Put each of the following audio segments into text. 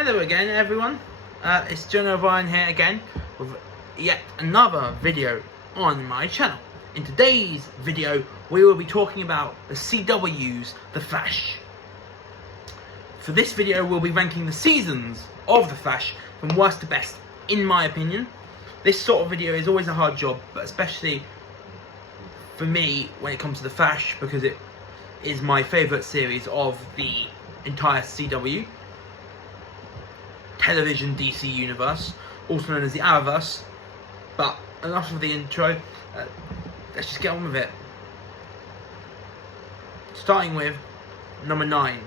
Hello again, everyone. It's John O'Brien here again with yet another video on my channel. In today's video, we will be talking about the CW's The Flash. For this video, we'll be ranking the seasons of The Flash from worst to best, in my opinion. This sort of video is always a hard job, but especially for me when it comes to The Flash, because it is my favourite series of the entire CW television DC universe, also known as the Arrowverse. But enough of the intro, let's just get on with it. Starting with number 9.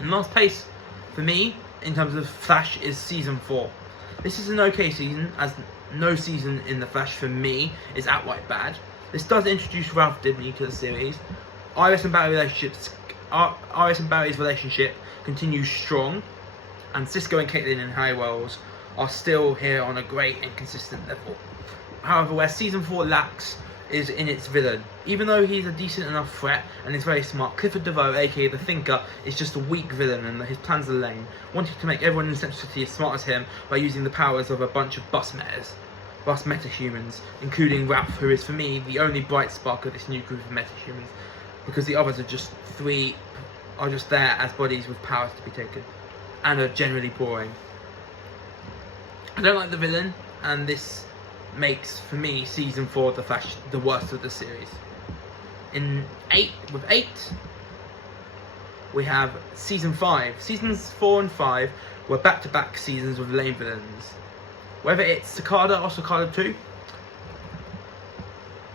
In last place for me in terms of Flash is season 4. This is an okay season, as no season in The Flash for me is outright bad. This does introduce Ralph Dibny to the series. Iris and Barry's relationship continues strong, and Cisco and Caitlin and Harry Wells are still here on a great and consistent level. However, where season 4 lacks is in its villain. Even though he's a decent enough threat and is very smart, Clifford DeVoe, aka the Thinker, is just a weak villain, and his plans are lame, wanting to make everyone in Central City as smart as him by using the powers of a bunch of bus metahumans, including Ralph, who is for me the only bright spark of this new group of metahumans, because the others are just there as bodies with powers to be taken, and are generally boring. I don't like the villain, and this makes, for me, season 4 of The Flash the worst of the series. With 8, we have season 5. Seasons 4 and 5 were back-to-back seasons with lame villains. Whether it's Cicada or Cicada 2,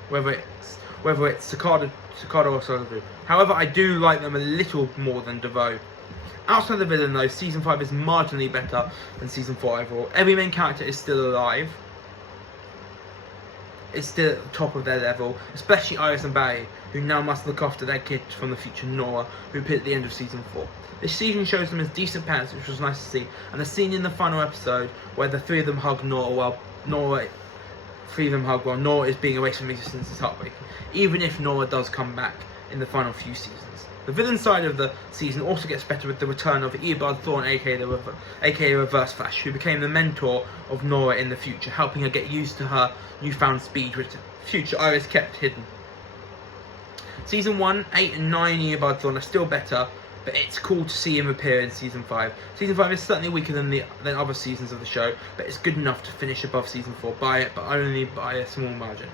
whether it's Cicada or Cicada 2. However, I do like them a little more than DeVoe. Outside the villain though, season 5 is marginally better than season 4 overall. Every main character is still alive. It's still at the top of their level, especially Iris and Barry, who now must look after their kid from the future, Nora, who appeared at the end of season 4. This season shows them as decent parents, which was nice to see, and the scene in the final episode where the three of them hug Nora while Nora is being erased from existence is heartbreaking, even if Nora does come back in the final few seasons. The villain side of the season also gets better with the return of Eobard Thawne, aka Reverse Flash, who became the mentor of Nora in the future, helping her get used to her newfound speed, which future Iris kept hidden. Season 1, 8 and 9 Eobard Thawne are still better, but it's cool to see him appear in season 5. Season 5 is certainly weaker than other seasons of the show, but it's good enough to finish above season 4 but only by a small margin.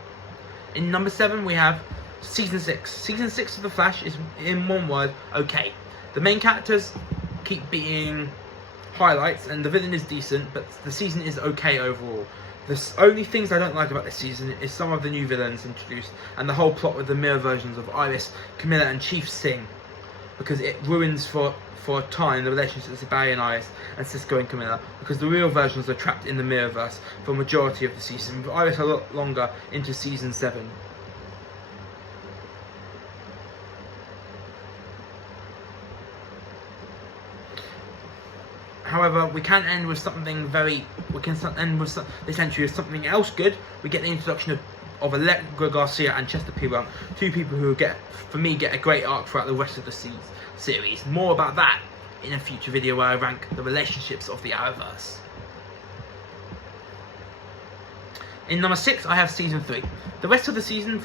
In number 7 we have Season 6. Season 6 of The Flash is, in one word, okay. The main characters keep being highlights, and the villain is decent, but the season is okay overall. The only things I don't like about this season is some of the new villains introduced, and the whole plot with the mirror versions of Iris, Camilla, and Chief Sing, because it ruins for a time the relationships of Barry and Iris, and Cisco and Camilla, because the real versions are trapped in the Mirrorverse for a majority of the season, with Iris a lot longer into season 7. However, we can end with something this entry with something else good. We get the introduction of Allegra Garcia and Chester P. Brown, two people who get a great arc throughout the rest of the series. More about that in a future video where I rank the relationships of the Arrowverse. In number 6, I have season 3. The rest of the seasons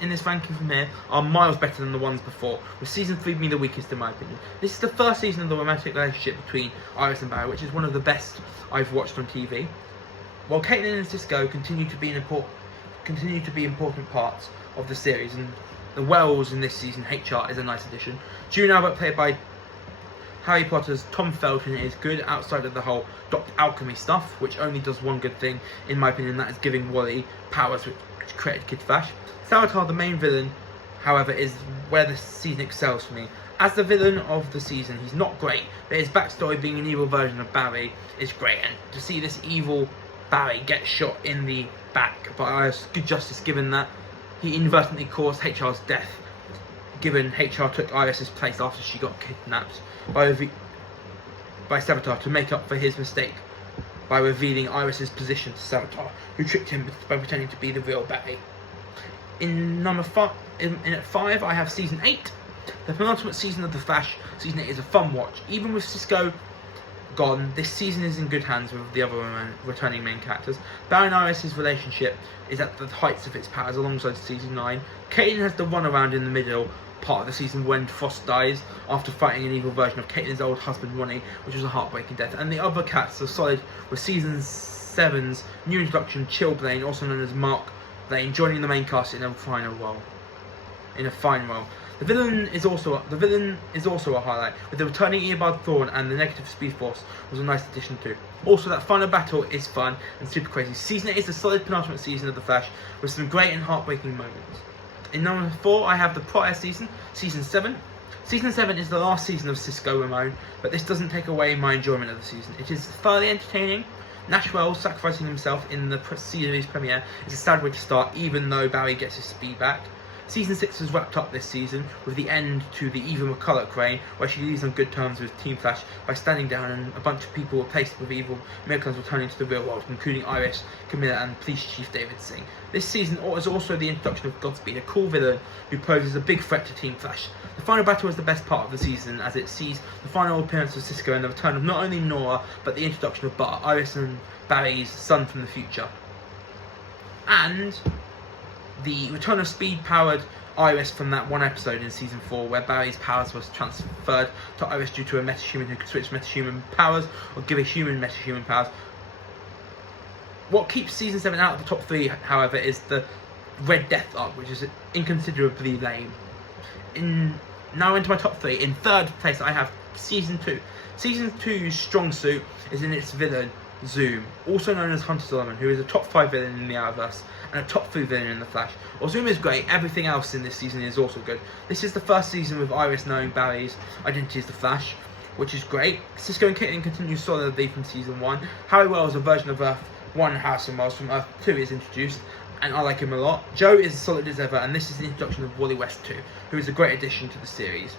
in this ranking from here are miles better than the ones before, with season 3 being the weakest in my opinion. This is the first season of the romantic relationship between Iris and Barry, which is one of the best I've watched on TV. While Caitlin and Cisco continue to be important parts of the series, and the Wells in this season, HR, is a nice addition. June Albert, played by Harry Potter's Tom Felton, is good outside of the whole Dr. Alchemy stuff, which only does one good thing, in my opinion, that is giving Wally powers which created Kid Flash. Savitar, the main villain, however, is where the season excels for me. As the villain of the season, he's not great, but his backstory, being an evil version of Barry, is great, and to see this evil Barry get shot in the back by Iris, good justice given that he inadvertently caused HR's death, given HR took Iris's place after she got kidnapped by Savitar to make up for his mistake by revealing Iris's position to Savitar, who tricked him by pretending to be the real Barry. In at 5, I have season 8. The penultimate season of The Flash, season 8, is a fun watch. Even with Cisco gone, this season is in good hands with the other returning main characters. Barry and Iris' relationship is at the heights of its powers alongside season 9. Caitlin has the runaround in the middle part of the season when Frost dies after fighting an evil version of Caitlin's old husband Ronnie, which was a heartbreaking death. And the other cats are solid with season 7's new introduction, Chill Blaine, also known as Mark Blaine, joining the main cast in a fine role. The villain is also a highlight, with the returning Eobard Thawne and the negative Speed Force was a nice addition too. Also, that final battle is fun and super crazy. Season 8 is a solid penultimate season of The Flash, with some great and heartbreaking moments. In number 4, I have the prior season, Season 7. Season 7 is the last season of Cisco Ramon, but this doesn't take away my enjoyment of the season. It is thoroughly entertaining. Nash Wells sacrificing himself in the series premiere is a sad way to start, even though Barry gets his speed back. Season 6 has wrapped up this season with the end to the Eva McCulloch reign, where she leaves on good terms with Team Flash by standing down and a bunch of people replaced with evil miracles returning to the real world, including Iris, Camilla and Police Chief David Singh. This season is also the introduction of Godspeed, a cool villain who poses a big threat to Team Flash. The final battle is the best part of the season, as it sees the final appearance of Cisco and the return of not only Nora, but the introduction of Bart, Iris and Barry's son from the future. And the return of speed-powered Iris from that one episode in season 4 where Barry's powers was transferred to Iris due to a metahuman who could switch metahuman powers or give a human metahuman powers. What keeps season 7 out of the top 3, however, is the Red Death arc, which is inconsiderably lame. Now into my top 3. In third place I have season 2. Season 2's strong suit is in its villain, Zoom, also known as Hunter Solomon, who is a top 5 villain in the Arrowverse and a top 3 villain in The Flash. While Zoom is great, everything else in this season is also good. This is the first season with Iris knowing Barry's identity as The Flash, which is great. Cisco and Caitlin continue solidly from season 1. Harry Wells, a version of Earth 1 Harrison Wells from Earth 2, is introduced, and I like him a lot. Joe is as solid as ever, and this is the introduction of Wally West 2, who is a great addition to the series.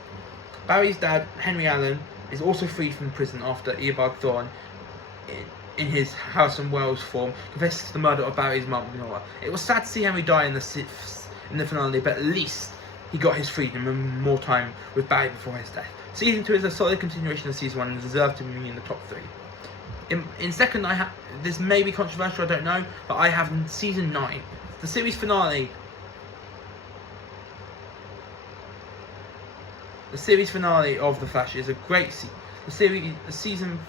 Barry's dad, Henry Allen, is also freed from prison after Eobard Thawne, in his Harrison Wells form, confesses to the murder of Barry's mum, Nora. It was sad to see Henry die in the finale, but at least he got his freedom and more time with Barry before his death. Season 2 is a solid continuation of season 1 and deserved to be in the top 3. In second, I have, this may be controversial, I don't know, but I have season 9. The series finale. The series finale of The Flash is a great season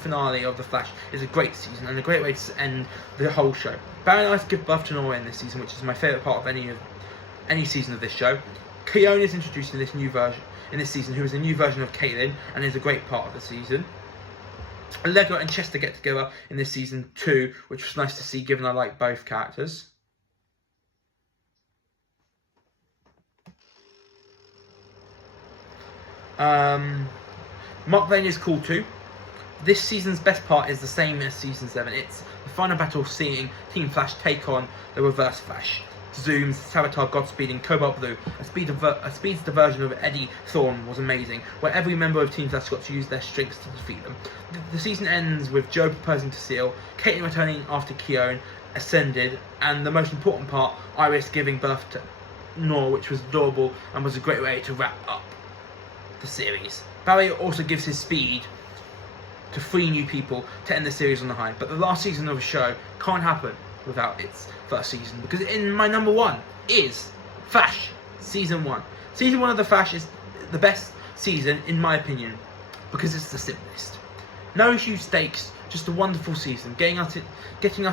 finale of The Flash is a great season and a great way to end the whole show. Barry and Iris give birth to Nora in this season, which is my favourite part of any season of this show. Keone is introduced in this season, who is a new version of Caitlin and is a great part of the season. Allegra and Chester get together in this season too, which was nice to see given I like both characters. Mark Blaine is cool too. This season's best part is the same as season 7. It's the final battle seeing Team Flash take on the Reverse Flash. Zoom's Savitar, Godspeed and Cobalt Blue. A speedster version of Eddie Thawne was amazing, where every member of Team Flash got to use their strengths to defeat them. The season ends with Joe proposing to Seal, Caitlin returning after Keone ascended, and the most important part, Iris giving birth to Nora, which was adorable and was a great way to wrap up the series. Barry also gives his speed to 3 new people to end the series on the high, but the last season of a show can't happen without its first season, because in my number 1 is Flash season 1. Season 1 of The Flash is the best season in my opinion because it's the simplest. No huge stakes, just a wonderful season, getting us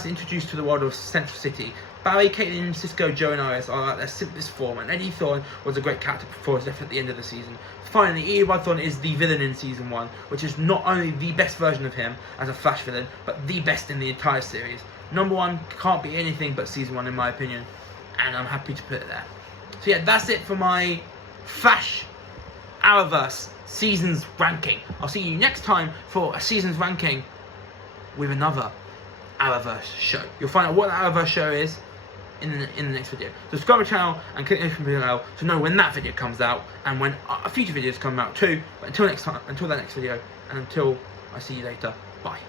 introduced to the world of Central City. Barry, Caitlin, Cisco, Joe and Iris are at their simplest form, and Eddie Thawne was a great character before his death at the end of the season. Finally, Eobard Thawne is the villain in season 1, which is not only the best version of him as a Flash villain, but the best in the entire series. Number 1 can't be anything but season 1 in my opinion, and I'm happy to put it there. So yeah, that's it for my Flash Arrowverse seasons ranking. I'll see you next time for a seasons ranking with another Arrowverse show. You'll find out what the Arrowverse show is in the next video. Subscribe to the channel and click the notification bell to know when that video comes out and when future videos come out too. But until that next video, and until I see you later, bye.